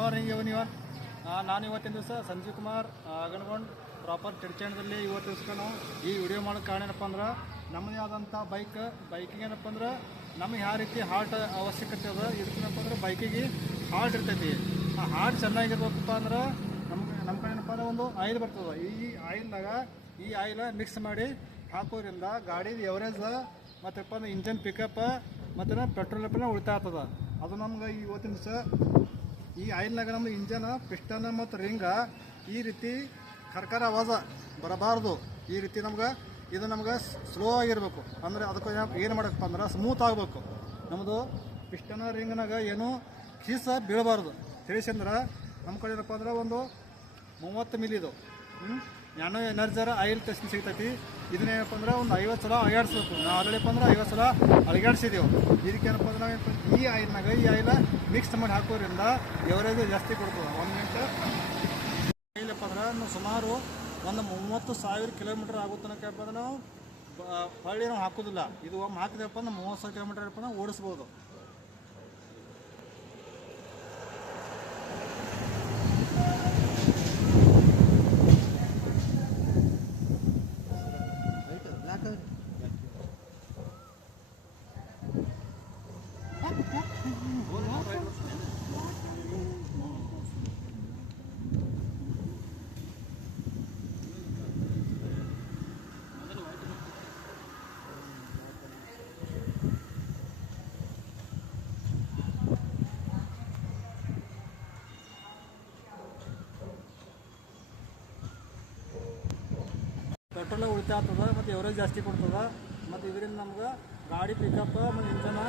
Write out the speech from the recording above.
Morning ಇವನ್ ನಾನು ಇವತ್ತಿನ ದಿವಸ ಸಂಜೀವ್ ಕುಮಾರ್ ಅಗನಗೊಂಡ್ ಪ್ರಾಪರ್ ತಿರ್ಚಂಡದಲ್ಲಿ ಇವತ್ತು ದಿವಸ ನಾವು ಈ ವಿಡಿಯೋ ಮಾಡೋಕ್ಕೆ ಕಾರಣ ಏನಪ್ಪ ಅಂದ್ರೆ ನಮ್ಮದೇ ಆದಂಥ ಬೈಕಿಗೆ ಏನಪ್ಪ ಅಂದ್ರೆ ನಮಗೆ ಯಾವ ರೀತಿ ಹಾರ್ಟ್ ಅವಶ್ಯಕತೆ ಅದ ಇದಕ್ಕೇನಪ್ಪ ಅಂದ್ರೆ ಬೈಕಿಗೆ ಹಾರ್ಟ್ ಇರ್ತೈತಿ. ಆ ಹಾರ್ಟ್ ಚೆನ್ನಾಗಿರ್ಬೇಕಪ್ಪ ಅಂದ್ರೆ ನಮ್ಮ ಕಡೆ ಏನಪ್ಪ ಅಂದ್ರೆ ಒಂದು ಆಯಿಲ್ ಬರ್ತದೆ. ಈ ಆಯಿಲ್ ಮಿಕ್ಸ್ ಮಾಡಿ ಹಾಕೋದ್ರಿಂದ ಗಾಡಿದು ಎವರೇಜ್ ಮತ್ತಪ್ಪ ಅಂದ್ರೆ ಇಂಜನ್ ಪಿಕಪ್ ಮತ್ತು ಪೆಟ್ರೋಲ್ ಉಳಿತಾಯ ಆಗ್ತದೆ. ಅದು ನಮ್ಗೆ ಇವತ್ತಿನ ದಿವಸ ಈ ಆಯಿಲ್ನಾಗ ನಮ್ದು ಇಂಜನ್ ಪಿಸ್ಟನ್ ಮತ್ತು ರಿಂಗ ಈ ರೀತಿ ಕರ್ಕರ ಆವಾಜ ಬರಬಾರ್ದು. ಈ ರೀತಿ ಇದು ನಮ್ಗೆ ಸ್ಲೋ ಆಗಿರಬೇಕು. ಅಂದರೆ ಅದಕ್ಕೆ ಏನು ಮಾಡಬೇಕಪ್ಪ ಅಂದ್ರೆ ಸ್ಮೂತ್ ಆಗಬೇಕು. ನಮ್ಮದು ಪಿಸ್ಟನ್ ರಿಂಗ್ನಾಗ ಏನು ಕೀಸ ಬೀಳಬಾರ್ದು. ತಿಳಿಸಂದ್ರೆ ನಮ್ಮ ಕಡೆ ಏನಪ್ಪ ಅಂದ್ರೆ ಒಂದು 30 ಮಿಲಿದು ನ್ಯಾನೋ ಎನರ್ಜರ್ ಆಯಿಲ್ ಟೆಸ್ಟ್ ಸಿಗ್ತೈತಿ. ಇದನ್ನೇನಪ್ಪ ಅಂದ್ರೆ ಒಂದು 50 ಸಲ ಅಳಗಾಡಿಸ್ಬೇಕು. ನಾವು ಆಲ್ರೆಡಿಪ್ಪ ಅಂದ್ರೆ 50 ಸಲ ಅಳಗಾಡಿಸಿದೆವು. ಇದಕ್ಕೇನಪ್ಪ ಅಂದ್ರೆ ಈ ಆಯಿಲ್ ಮಿಕ್ಸ್ ಮಾಡಿ ಹಾಕೋದ್ರಿಂದ ಎವರೇಜ್ ಜಾಸ್ತಿ ಕೊಡ್ತದೆ. 1 ಮಿನಿಟ್ ಆಯಿಲಪ್ಪ ಅಂದ್ರೆ ನಾವು ಸುಮಾರು ಒಂದು 30,000 ಕಿಲೋಮೀಟರ್ ಆಗೋ ತನಕಪ್ಪ ಅಂದ್ರೆ ನಾವು ಹೊಳ್ಳಿ ನಾವು ಹಾಕೋದಿಲ್ಲ. ಇದು ಒಮ್ಮೆ ಹಾಕಿದೆಪ್ಪ ಅಂದ್ರೆ 30,000 ಕಿಲೋಮೀಟರ್ ಓಡಿಸ್ಬೋದು. ಪೆಟ್ರೋಲ್ ಉಳಿತಾಯ ಆಗ್ತದೆ ಮತ್ತು ಎವರೇಜ್ ಜಾಸ್ತಿ ಕೊಡ್ತದೆ. ಮತ್ತು ಇದರಿಂದ ನಮ್ಗೆ ಗಾಡಿ ಪಿಕಪ್ ಮತ್ತು ಇಂಜನ